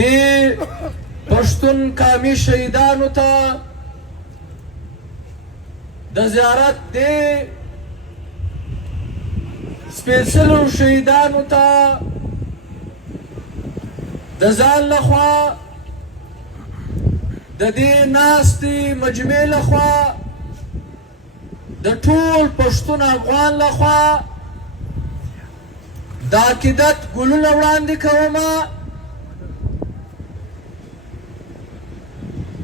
دې پښتون قومي شهیدانو ته د زیارت دې سپېڅلو شهیدانو ته د ځان لخوا د دې ناستې مجمع لخوا د ټول پښتون افغان لخوا د عقیدت ګلونه وړاندې کومه.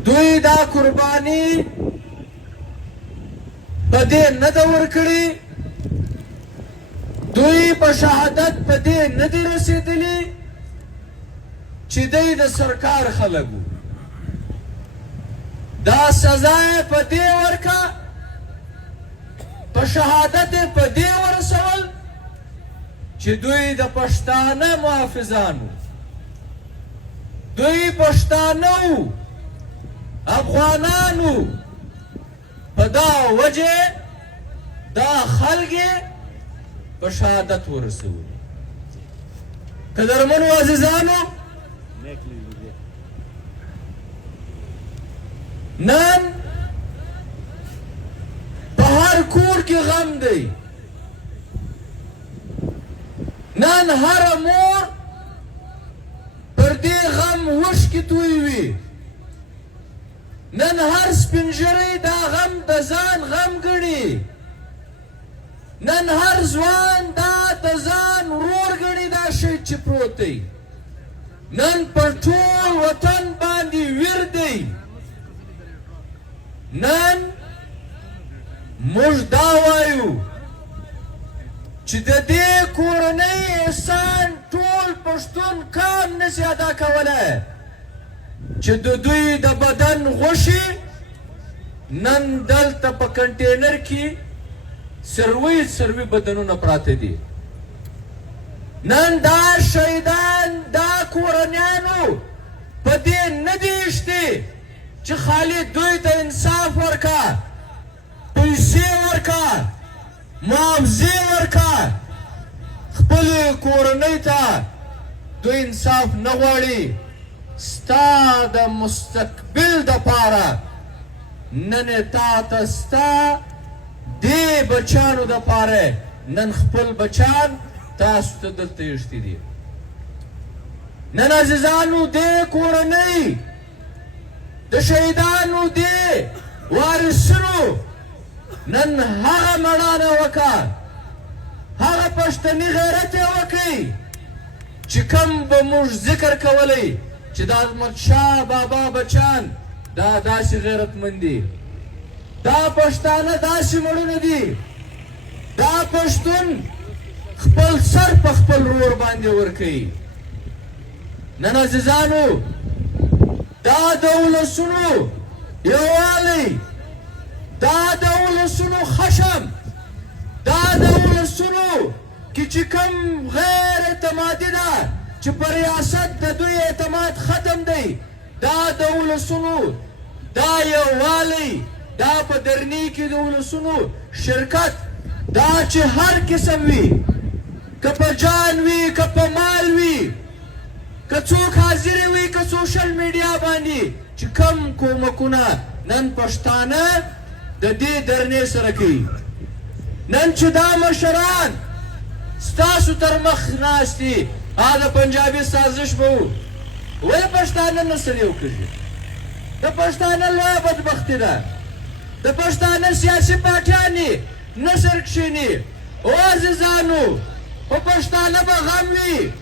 دوی دا قرباني په دې نه ده ورکړې، دوی په شهادت په دې نه دي رسېدلي چې دوی د سرکار خلک وو. دا سزا یې په دې ورکړه، په شهادت یې په دې ورسول چې دوی د پښتانه محافظان وو، دوی پښتانه وو، افغانان وو. په دا وجه دا خلک یې په شهادت ورسولي. قدرمنو عزیزانو، نن په هر کور کې غم دی، نن هر مور پر دې غم اوښکې تویوي، نن هر سپین ږیری دا غم د ځان غم ګڼي، نن هر ځوان دا د ځان ورور ګڼي دا شی چې پروت دی. نن پر ټول وطن باندې ویر دی. نن موږ دا وایو چې د دې کورنۍ احسان ټول پښتون قام نشي ادا کولی چې د دوی د بدن غوښې نن دلته په کنټینر کې سروي بدنونه پراته دي. نن دا شهیدان دا کورنیانو په دې نه دي ایښتي چې خالي دوی ته انصاف ورکړه، پیسې ورکړه، معاوضې ورکړه. خپلې کورنۍ ته دوی انصاف نه غواړي. ستا د مستقبل دپاره نن یې تا ته ستا دې بچیانو دپاره نن خپل بچیان تاسو ته دلته ایښتي دي. نن عزیزانو دې کورنۍ د شهیدانو دې وارثینو نن هغه مړانه وکړه، هغه پښتني غیرت یې وکړئ چې کوم به موږ ذکر کولی چې د احمدشاه بابا بچیان دا داسې غیرتمند دي، دا پښتانه داسې مړونه دي، دا پښتون خپل سر په خپل ورور باندې ورکوي. نن عزیزانو دا د ولسونو یووالی، دا د ولسونو خشم، دا د ولسونو کې چې کوم غیر اعتمادي ده چې په ریاست د دوی اعتماد ختم دی، دا د ولسونو دا یووالی، دا په درنۍ کې د ولسونو شرکت، دا چې هر قسم وي، که په جان وي که په مال وي، که څوک حاضر وي که سوشل میډیا باندې چې کم کومکونه نن پښتانه د دې درنې سره کوي. نن چې دا مشران ستاسو تر مخ ناست دي، د پنجابي سازش به و، ولې پښتانه نه سره یو کړي؟ د پښتانه لویه بدبختي ده، د پښتانه سیاسي پارټیانې نه سر کښېني. او عزیزانو په پښتانه به غم وي،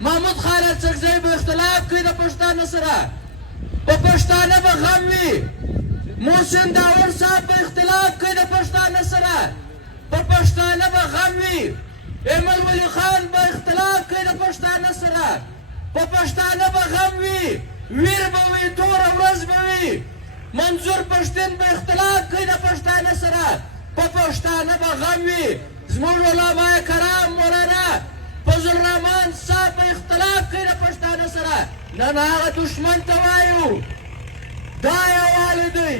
محمود خالد څکزی به اختلاف کوي د پښتانه سره، په پښتانه به غم وي، محسن داور صاحب به اختلاف کوي د پښتانه سره، په پښتانه به غم وي، ایمل ولی خان به اختلاف کوي د پښتانه سره، په پښتانه به غم وي، ویر به وي، توره ورځ به وي، منظور پښتون به اختلاف کوي د پښتانه سره، په پښتانه به غم وي. زموږ علماء کرام مولانا فضل الرحمن صاحب به اختلاف کوي د پښتانه سره. نن هغه دشمن ته وایو دا یووالی دی.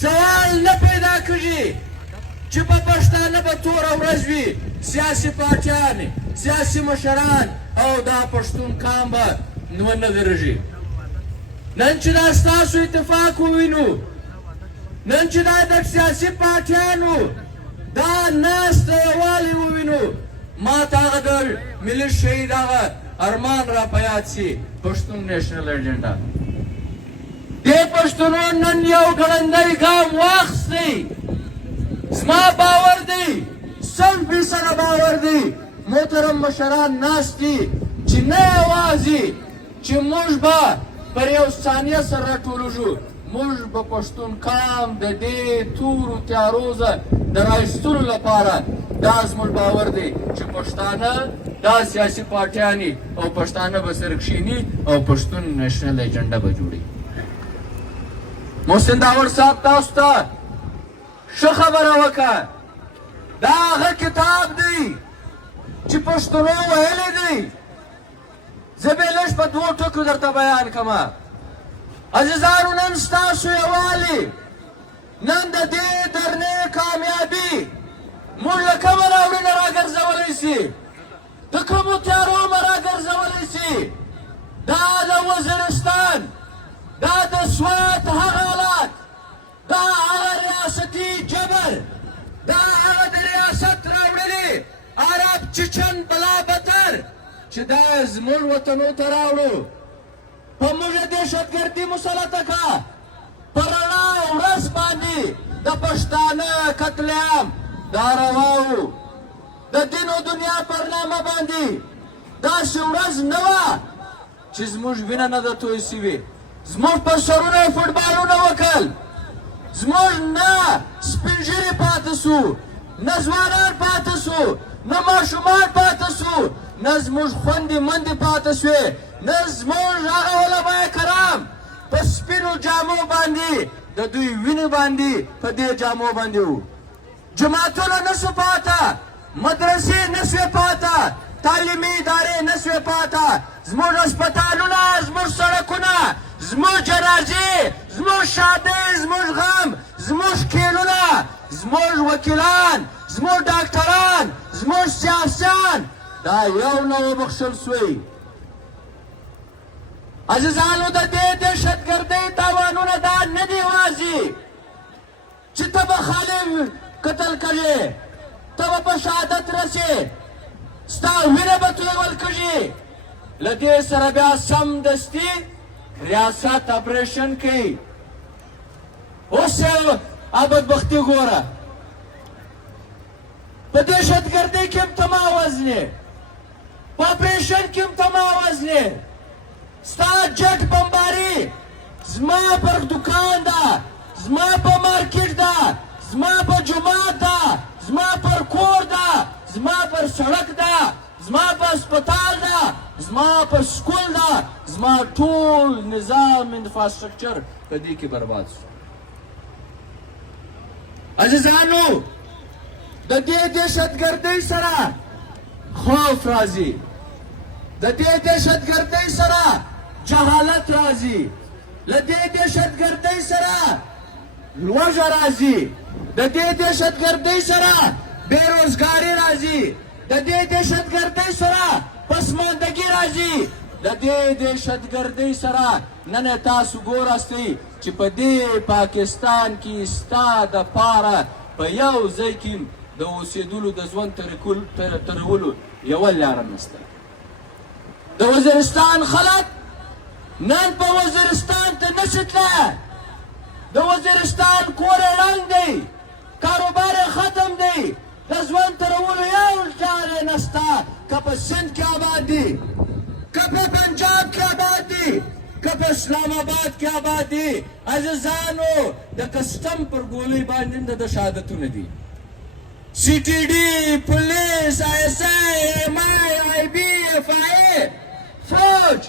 سوال نه پیدا کړي چې په پښتانه به توره ورځ وي، سیاسي پارټیان، سیاسي مشران او دا پښتون قام به ونه درېږي. نن چې دا ستاسو اتفاق ووینو، نن چې دا د سیاسي پارټیانو دا ناسته یووالی ووینو، ما ته هغه د ملي شهید هغه ارمان را په یاد سي، پښتون نیشنل ایجنډا. دې پښتنو نن یو ګړندی ګام واخیستی. زما باور دی، 100% باور دی، محترم مشران ناست دي چې نه یوازې چې موږ به پر یو ثانیه سره راټولېږو، موږ به پښتون قام د دې تورو تیارو د رایستلو لپاره دا زموږ باور دی چې پښتانه دا سیاسي پارټیانې او پښتانه به سره کښېني او پښتون نیشنل ایجنډا به جوړوي. محسن داور صاحب تاسو ته ښه خبره وکړه. دا هغه کتاب دی چې پښتنو ویلی دی. زه به لږ په دوو ټکو درته بیان کړم. عزیزانو، نن ستاسو یووالي، نن د دې درنې کامیابي موږ له کومه ناورینه راګرځولی سي، د کومو تیارو به راګرځولی سي. دا د وزیرستان، دا د سوات هغه حالات، دا هغه ریاستي جبر، دا هغه د ریاست راوړلي عرب چچن بلا بتر چې دا زموږ وطنو ته راوړو، په موږ دهشتګردي مسلطه کړه، په رڼا ورځ باندې د پښتانه قتل عام دا روا و. د دین او دنیا پر نامه باندې داسې ورځ نه وه چې زموږ وینه نه ده توی سوې. زموږ په سرونه یې فوټبالونه وکړل، زموږ نه سپین ږیري پاتې سو، نه ځوانان پاتې سو، نه ماشومان پاتې سو، نه زموږ خوندې مندې پاتې سوې، نه زموږ هغه علماء کرام په سپینو جامو باندې د دوی وینې باندې په دې جامو باندې وو. جماعتونه نه سو پاته، مدرسې نه سوې پاته، تعلیمي ادارې نه سوې پاته، زموږ هسپتالونه، زموږ سړکونه، زموږ جنازې، زموږ شادۍ، زموږ غم، زموږ کیلونه، زموږ وکیلان، زموږ ډاکټران، زموږ سیاسیان دا یو نه وبخښل سوی. عزیزانو، د دې دهشتګردۍ تاوانونه دا نه دي یوازې چې ته به خالي قتل کوې، ته به په شهادت رسې، ستا وینه به تویول کېږي. له دې سره بیا سمدستي ریاست اپریشن کوي. اوس یې بدبختي ګوره، په دهشتګردۍ کې هم ته مه وزنې، په اپریشن کې هم ته مه وزنې. ستا جټ بمباري زما پر دکان ده، زما په مارکیټ ده، زما په جومات ده، زما پر کور ده، زما پر سړک ده، زما په هسپتال ده، زما په سکول ده، زما ټول نظام انفراسترکچر په دې کې برباد شو. عزیزانو، د دې دهشتګردۍ سره خوف راځي، د دې دهشتګردۍ سره جهالت راځي، له دې دهشتګردۍ سره لوږه راځي، د دې دهشتګردۍ سره بېروزګاري راځي، د دې دهشتګردۍ سره پسماندګي راځي، د دې دهشتګردۍ سره نن تاسو ګورئ چې په دې پاکستان کې ستا دپاره په یو ځای کې د اوسېدلو د ژوند تېرولو یوه لاره نشته. د وزیرستان خلک نن په وزیرستان ته نشي تللی، د وزیرستان کور یې ړنګ دی، کاروبار یې ختم دی، د ژوند تېرولو یو لار یې نشته. که په سند کې آباد دي، که په پنجاب کې آباد دي، که په اسلام آباد کې آباد دي. عزیزانو، د کسټم پر ګولۍ باندې د شهادتونه دي. سی ټي ډي، پولیس، آی ایس آی، ایم آی، آی بي، اف آی، فوج،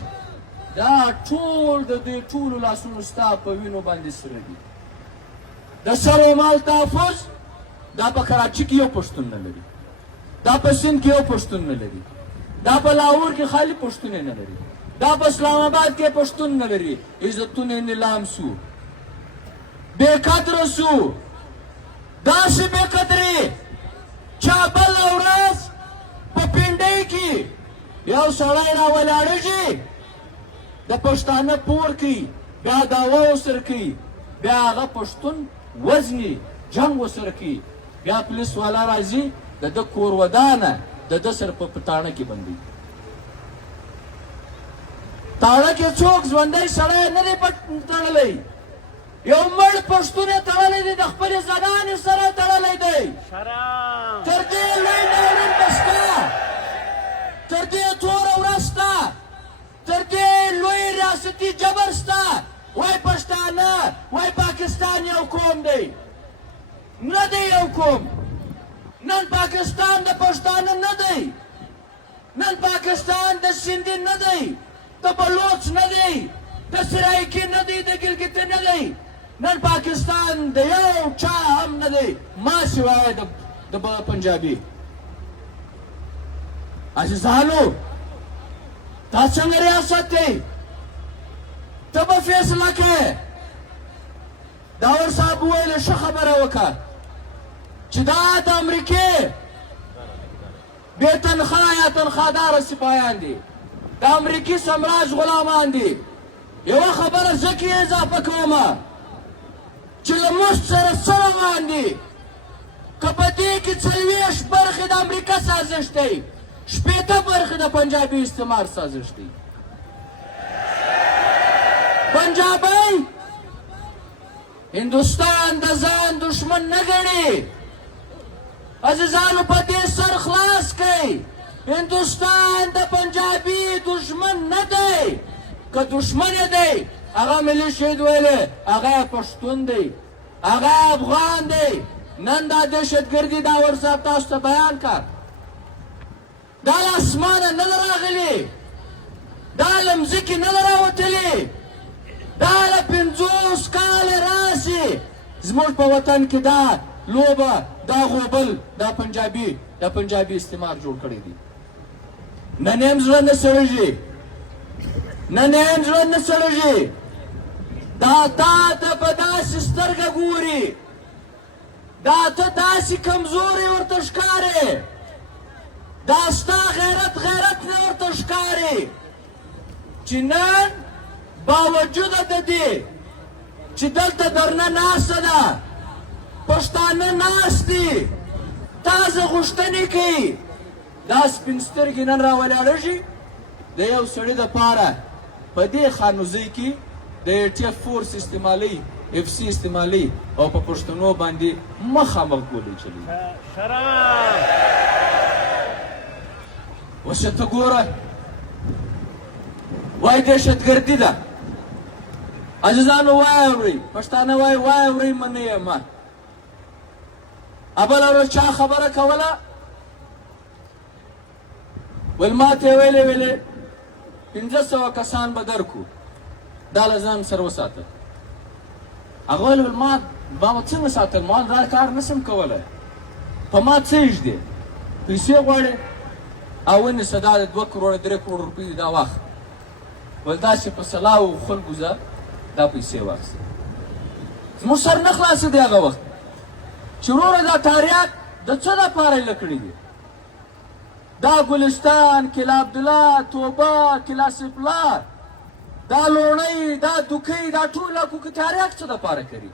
دا ټول د دې ټولو لاسونو ستا په وینو باندې سره دي. د سر و مال تحفظ دا په کراچي کې یو پښتون نه لري، دا په سند کې یو پښتون نه لري، دا په لاهور کې خالي پښتون نه لري، دا په اسلام آباد کې پښتون نه لري. عزتونه یې نیلام سو، بې قدره سو. داسې بې قدرې چا بله ورځ په پنډۍ کې یو سړی راولاړېږي، د پښتانه پور کوي، بیا دعوا ورسره کوي، بیا هغه پښتون وزني جنګ ورسره کوي، بیا پولیس والا راځي د ده کور ودانه د ده سره په تاڼه کې بندوي. تاڼه کې څوک ژوندی سړی نه دی تړلی، یو مړ پښتون یې تړلی دی، د خپلې زنانې سره تړلی دی. تر دې لوی ناورین به شته، تر دې توره ورځ شته، تر دې لوی ریاستي جبر شته. وای پښتانه، وای پاکستان یو قوم دی، نه دی یو قوم. نن پاکستان د پښتانه نه دی، نن پاکستان د سندي نه دی، د بلوچ نه دی، د سرایکي نه دی، د ګلګتې نه دی. نن پاکستان د یو چا هم نه دی ما سوای د پنجابي. عزیزانو دا څنګه ریاست دی؟ ته به فیصله کوې. داور صاحب وویل ښه خبره وکړه چې دا د امریکې بې تنخواه یا تنخواداره سپایان دي، د امریکي سمراج غلامان دي. یوه خبره زه کې اضافه کومه چې له موږ سره څه روان دي، که په دې کې 40 برخې د امریکا سازش دی، 80 برخې د پنجابي استعمار سازش دی. پنجابی هندوستان د ځان دشمن نه ګڼي. عزیزانو په دې سر خلاص کړئ، هندوستان د پنجابي دشمن نه دی. که دشمن یې دی هغه ملي شهید ویلې، هغه پښتون دی، هغه افغان دی. نن دا دهشتګردي داور صاحب تاسو ته بیان کړ، دا له اسمانه نه ده راغلې، دا له مځکې نه ده راوتلې، دا له 50 کاله راشي زموږ په وطن کې دا لوبه، دا غوبل، دا پنجابي استعمار جوړ کړی دی. نن یې هم زړه نه سړېږي، نن یې هم زړه نه سړېږي. دا تا ته په داسې سترګه ګوري، دا ته داسې کمزوري ورته ښکارې، دا ستا غیرت نه ورته ښکاري چې نن باوجوده د دې چې دلته درنه ناسته ده، پښتانه ناست دي، تازه غوښتنې کوي. دا سپین سترګې نن راولاړېږي د یو سړي دپاره په دې خانوزۍ کې د ATF فورس استعمالي، FC استعمالي او په پښتنو باندې مخامخ ګولۍ چلوي. اوس ته ګوره، وایي دهشتګردي ده. عزیزانو وایه اورئ، پښتانه وایي وایه اورئ منې یې ما. بله ورځ چا خبره کوله، ویل ما ته یې ویلې 500 کسان به درکو، دا له ځان سره وساته. هغه ویل ما څنګه ساتل، ما دا کار نشم کولی، په ما څه ایږدې، پیسې غواړې او ونیسه، دا د 2 کروړه 3 کروړه روپۍ دا واخله. ویل داسې په سلاو خلکو ځه دا پیسې واخلې. زموږ سر نه خلاصېدی هغه وخت چې وروره دا تاریاک د څه دپاره یې لکړي دي. دا ګلستان، کلا عبدالله، توبه، کلا سیف الله، دا لوڼۍ، دا دوکۍ، دا ټول لاکو تاریاک څه دپاره کوي؟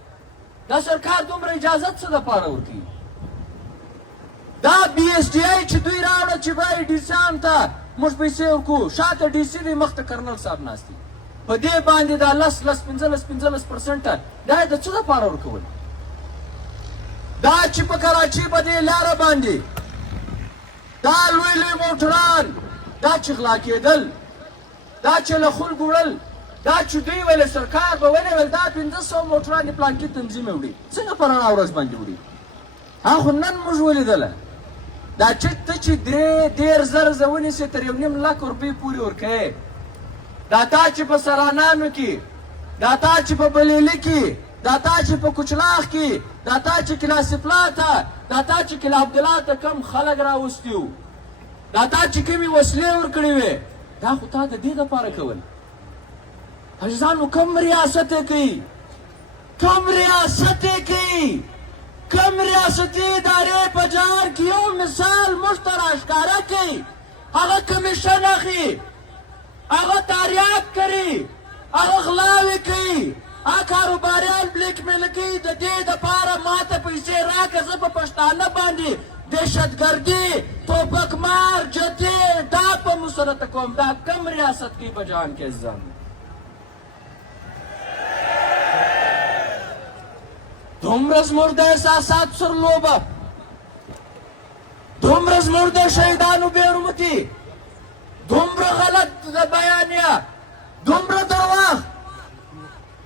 دا سرکار دومره اجازت څه دپاره ورکوي؟ دا BSDI چې دوی راوړه چې وایي ډیسیان ته موږ پیسې ورکوو، شاته DC دی مخته کرنل صاحب ناست دي، په دې باندې دا 10-15% دا یې د څه دپاره ورکول؟ دا چې په کراچۍ په دې لاره باندې دا لوی لوی موټران دا چې غلا کېدل، دا چې له خلکو وړل، دا چې دوی ویل سرکار به ونې ویل دا 500 موټران د پلانکي تنظیم یې وړي، څنګه په رڼا ورځ باندې وړي؟ هغه خو نن موږ ولیدله. دا چې ته چې 13,000 زه ونیسې تر 1.5 لک روپۍ پورې ورکوې، دا تا چې په سرانانو کې، دا تا چې په بلیلي کې، دا تا چې په کوچلاغ کې، دا تا چې کلا سفلا ته، دا تا چې کلا عبدالله ته کم خلک راوستي وو، دا تا چې کومې وسلې ورکړې وې، دا خو تا د دې دپاره کول. عزیزانو کم ریاست یې کوي، کم ریاست یې کوي، کم ریاستي ادارې په جار کې یو مثال موږ ته راښکاره کوي، هغه کمیشن اخلي، هغه تاریاب کوي، هغه غلاوې کوي، هغه کاروباریان بلیک میل کوي. د دې دپاره ماته پیسې راکړه، زه په پښتانه باندې دهشتګردي، توپکمار، جدي ډاپ به مسلط کوم. دا کم ریاست کوي په جهان کې عزیزان؟ دومره زموږ د احساساتو سره لوبه، دومره زموږ د شهیدانو بېحرمتي، دومره غلط د بیانیه، دومره درواغ.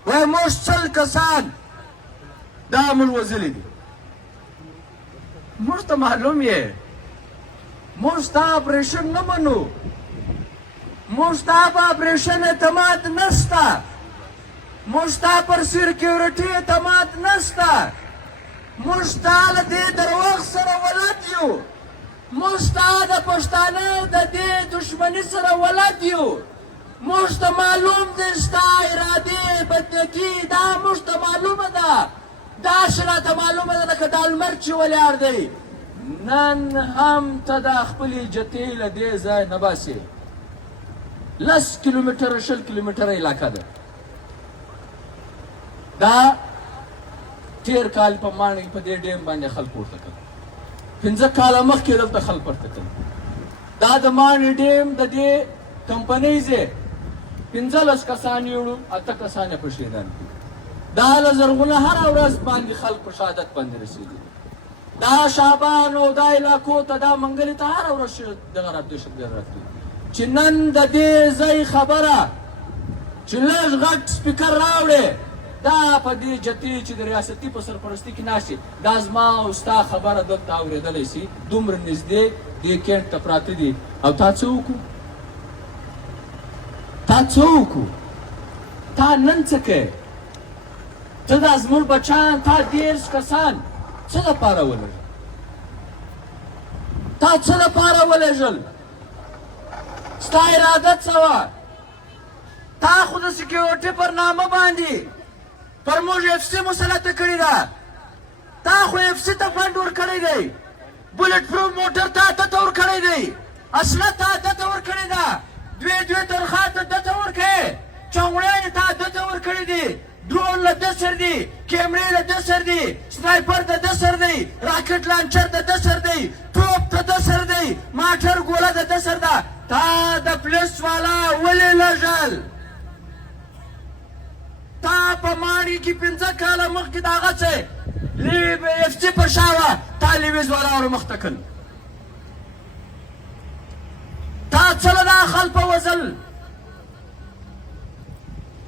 وایي موږ 100 کسان دا موږ وژلي دي. موږ ته معلوم یې، موږ ستا اپریشن نه منو، موږ ستا په اپریشن اعتماد نسته، موږ ستا پر سیکیورټي اعتماد نسته، موږ ستا له دې درواغ سره ولد یو، موږ ستا د پښتانه د دې دشمني سره ولد یو. موږ ته معلوم دی ستا ارادې بدنکي، دا موږ ته معلومه ده، داسې راته معلومه ده لکه دا لمر چې ولاړ دی. نن هم ته د خپلې جتې له دې ځای نه باسې. 10 کیلومتره 20 کیلومتره علاقه ده. دا تېر کال په ماڼۍ په دې ډیم باندې خلک پورته کړل، 15 کاله مخکې دلته خلک پورته کړل. دا د ماڼۍ ډیم د دې کمپنۍ ځای 15 کسان یې وړو، 8 کسان یې په شهیدان کړي. دا له زرغونه هره ورځ باندې خلک په شهادت باندې رسېږي. دا شعبان او دا علاقو ته دا منګلې ته هره ورځ دغه دهشتګرد راتلي. چې نن د دې ځای خبره چې لږ غټ سپیکر راوړې، دا په دې جتې چې د ریاستي په سرپرستي کې ناست دي، دا زما او ستا خبره دلته اورېدلی سي. دومره نږدې دې کیڼ ته پراته دي. او تا څه وکړو؟ تا څه وکړو؟ تا نن څه کوې؟ ته دا زموږ بچیان، تا 10 کسان څه دپاره ولېږل؟ تا څه دپاره ولېږل؟ ستا اراده څه وه؟ تا خو د سیکیورټي پر نامه باندې پر موږ FC مسلطه کړې ده. تا خو FC ته فنډ ورکړی دی، بولټ پروف موټر تا ته ورکړی دی، اسنه تا ته ورکړې ده، دوی تنخوا ته ده ته ورکړې، چونګړیانې تا ته ورکړې دي، ډرون له ده سر دی، کیمرې له ده سر دی، سنایپر د ده سر دی، راکټ لانچر د ده سر دی، توپ د ده سر دی، ماټر ګوله د ده سر ده. تا د پولیس والا ولې لږل؟ تا په ماڼۍ کې 15 کاله مخکې د هغه څه FC په شا وه، تا لیویز والا ور مخته کړل. تا څه له دا خلپه وژل؟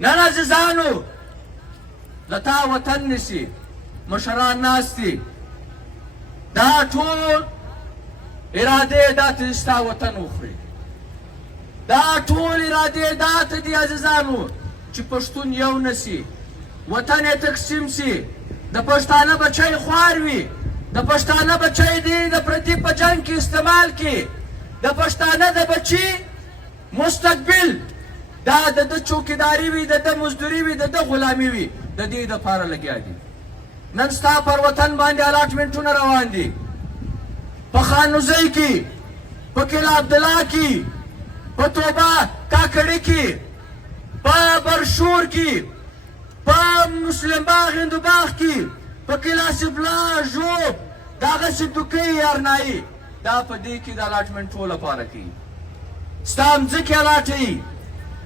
نن عزیزانو د تا وطن نیسي، مشران ناست دي، دا ټول ارادې دا ته ستا وطن وخوري. دا ټول ارادې دا ته دي عزیزانو چې پښتون یو نسي، وطن یې تقسیم سي، د پښتانه بچی خوار وي، د پښتانه بچی دی د پردي په جنګ کې استعمال کړي، د پښتانه د بچي مستقبل دا د ده چوکیداري وي، د ده مزدوري وي، د ده غلامي وي، د دې دپاره لګیا دي. نن ستا پر وطن باندې الاټمنټونه روان دي، په خانوزۍ کې، په قلعه عبدالله کې، په توبه کاکړي کې، په برشور کې، په مسلم باغ هندو باغ کې، په قلعه سبلا ژوب، دغسې دوکۍ ارنایي، دا په دې کې د الاټمنټ ټول لپاره کوي. ستا مځکې الاټوي،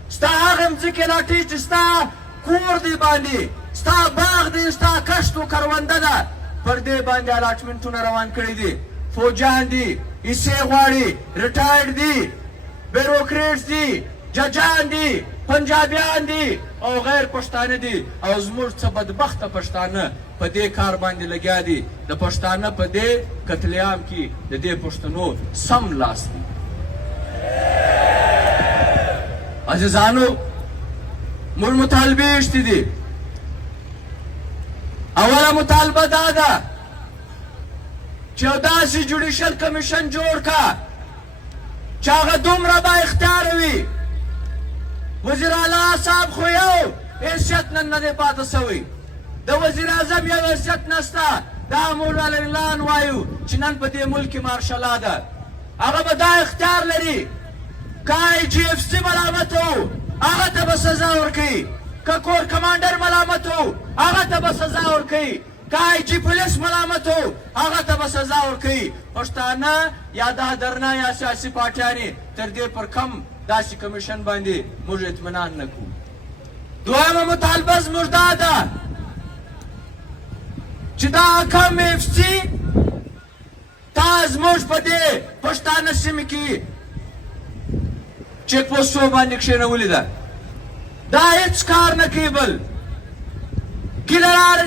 ستا هغه مځکې الاټوي چې ستا کور دی باندې، ستا باغ دی، ستا کښت و کرونده ده، پر دې باندې الاټمنټونه روان کړي دي. فوجان دي، حصې غواړي، ریټایرډ دي، بیروکریټس دي، ججان دي، پنجابیان دي او غیر پښتانه دي. او زموږ څه بدبخته پښتانه په دې کار باندې لګیا دي، د پښتانه په دې قتلیام کې د دې پښتنو سم لاس دی. عزیزانو موږ مطالبې شتې دي. اوله مطالبه دا ده چې یو داسې جوډیشل کمیشن جوړ کا چې هغه دومره با اختیار وي. وزیر اعلی صاحب خو یو حیثیت نن نه دی پاته سوی، د وزیر اعظم یو حیثیت نسته. دا مولانا اعلان وایو چې نن په دې ملک کې مارشاله ده، هغه به دا اختیار لري که آی جی اف سی ملامت و هغه ته به سزا ورکوي، که کور کمانډر ملامت و هغه ته به سزا ورکوي، که آی جی پولیس ملامت و هغه ته به سزا ورکوي. پښتانه یا دا درنا یا سیاسي پارټیانې تر دې پر کم داسې کمیشن باندې موږ اطمینان نه کوو. دویمه مطالبه زموږ دا ده چې دا کم اف سی تا زموږ په دې پښتانه سیمې کې چیک پوسټو باندې کښېنولې ده، دا هیڅ کار نه کوي. بل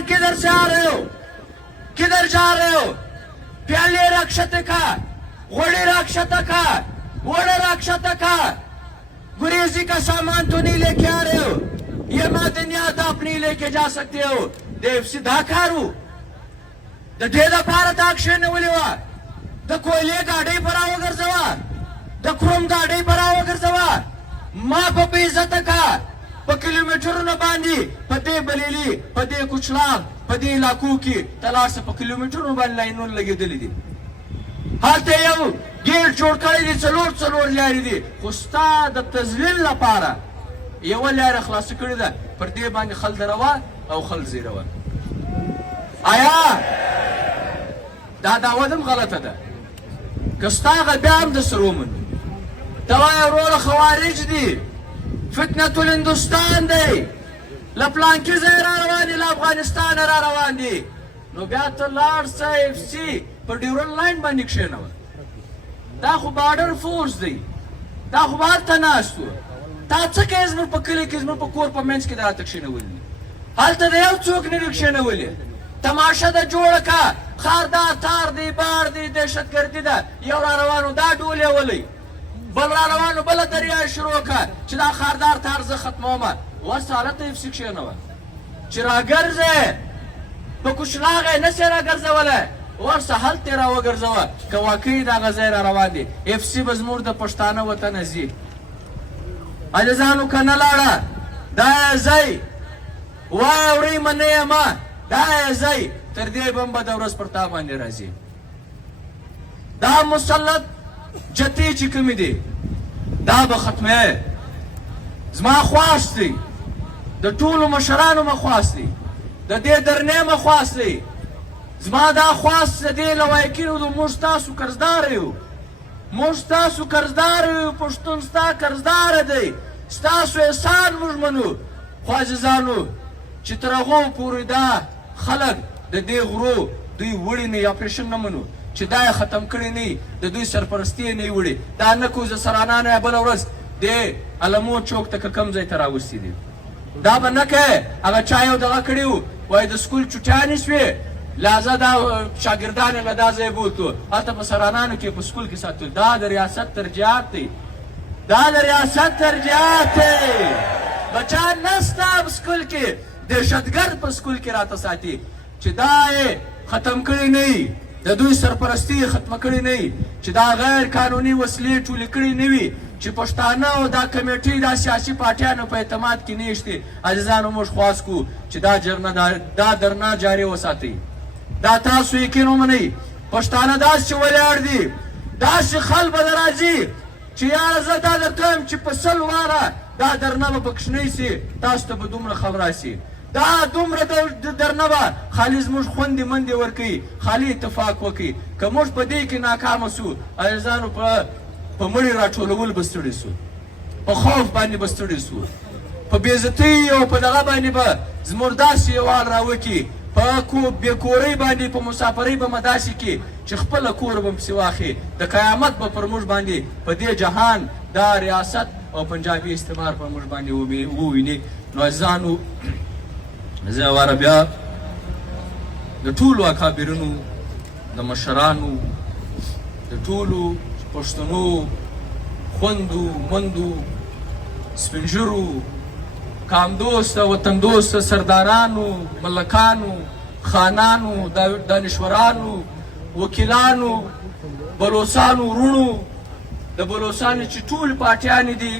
کدھر سے آ رہے ہو، کدھر جا رہے ہو، پیالے راکشت کا، گھوڑے راکشت کا، گھوڑے راکشت کا، گریزی کا سامان تو نہیں لے کے آ رہے ہو، یہ معدنیات آپ نہیں لے کے جا سکتے ہو. دیو سی دا کارو د دې دپاره دا کښېنولې وه، د کویلې ګاډۍ به راوګرځوه، د کروم ګاډۍ به راوګرځوه، ما په بې عزته کا په کیلومیټرونو باندې په دې بلیلي، په دې کوچلاغ، په دې علاقو کې ته لاړ شه، په کیلومیټرونو باندې لاینونه لګېدلي دي. هلته یو ګیټ جوړ کړی دی، څلور لارې دي، خو ستا د تذلیل لپاره یوه لاره خلاصه کړې ده، پر دې باندې خل دروه او خل زیروه. آیا دا دعوه هم غلطه ده؟ که ستا هغه بیا هم درسره ومنو، ته وایه وروره خوارج دي، فتنة الهندوستان دی، له پلانکي ځای را روان دي، له افغانستانه را روان دي، نو بیا ته لاړ شه اف سی په ډیورنډ لاین باندې کښېنوه. دا خو بارډر فورس دی، دا خو به هلته ناست و. تا څه کوې زموږ په کلي کې، زموږ په کور په منځ کې د راته کښېنولي دي، هلته د یو څوک نه دي کښېنولي. تماشه ده جوړه که، خاردار تار دی، بار دی، دهشتګردي ده، یو را روانو دا ډول یې ولی، بل را روانو بله دریا یې شروع که چې دا خاردار تار زه ختمومه. ورسه هلته اف سی کښېنوه چې راګرځې، په کوچلاغ یې نسې راګرځولی، ورسه هلته یې راوګرځوه که واقعي د هغه ځای را روان دی. اف سی به زموږ د پښتانه وطنه ځي. عزیزانو که نه لاړه، دا یې ځای وایه وړئ منه یمه، دا یې ځای تر دې به هم بده ورځ پر تا باندې راځي. دا مسلط جتې چې کومې دي دا به ختموې. زما خواست دی، د ټولو مشرانو مه خواست دی، د دې درنې مه خواست دی، زما دا خواست د دې لوایقینو د موږ ستاسو قرضداره یو، موږ ستاسو قرضداره یو، پښتون ستا قرضداره دی، ستاسو احسان موږ منو. خو عزیزانو چې تر هغو پورې دا خلک د دې غرو دوی وړي نه، اپریشن نه منو چې دا یې ختم کړی نه، د دوی سرپرستي یې نه وړي، دا نه کوو زه سرانانه یې بله ورځ د علمو چوک ته که کوم ځای ته راوستي دي، دا به نه کوې. هغه چا یو دغه کړي وو، وایي د سکول چوټیانې شوې، لہذا دا شاګردان یې له دا ځای بوتلو، هلته په سرانانو کې په سکول کې ساتلو. دا د ریاست ترجیحات دی، دا د ریاست ترجیحات دی. بچان نسته په سکول کې، دهشتګرد په سکول کې راته ساتي چې دا یې ختم کړی نه وي، د دوی سرپرستي یې ختمه کړې نه وي، چې دا غیر قانوني وسلې ټولې کړې نه وي، چې پښتانه او دا کمیټې دا سیاسي پارټیانو په اعتماد کې نه شتې. عزیزانو موږ خواست کوو چې دا درنا جاري وساتئ، دا تاسو یقین ومنئ. پښتانه داسې ولاړ دي، داسې خل به راځي چې یاره زه دا درته وایم چې په 100 واره دا درنه به پکښ نه سي، تاسو ته به دومره خبر راسي. دا دومره درنه به خالي زموږ خوندې منډې ورکوي، خالي اتفاق وکړي. که موږ په دې کې ناکامه سو، عزیزانو په مړي راټولول به ستړي سو، په خوف باندې به ستړي سو، په بېعزتۍ او په دغه باندې به زموږ داسې یو حال راوکړي، په بېکورۍ باندې په مسافرۍ به مو داسې کړي چې خپله کور به پسې واخلي. د قیامت به پر موږ باندې په دې جهان دا ریاست او پنجابي استعمار پر موږ باندې وویني. نو عزیزانو زه واره بیا د ټولو اکابرینو، د مشرانو، د ټولو پښتنو خوندو مندو، سپین ږیرو، کامدوسته وطندوسته سردارانو، ملکانو، خانانو، دانشورانو، وکیلانو، بلوڅانو وروڼو، د بلوڅانو چې ټول پارټیانې دي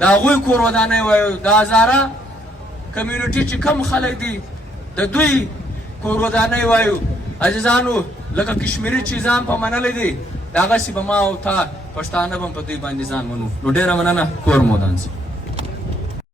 د هغوی کور ودانۍ وایو، د هزاره کمیونټي چې کم خلک دي د دوی کور ودانۍ وایو. عزیزانو لکه کشمیري چې ځان په منلی دی، دغسې به ما او تا پښتانه به په دوی باندې ځان منو. نو ډیره مننه. کور مودان سي.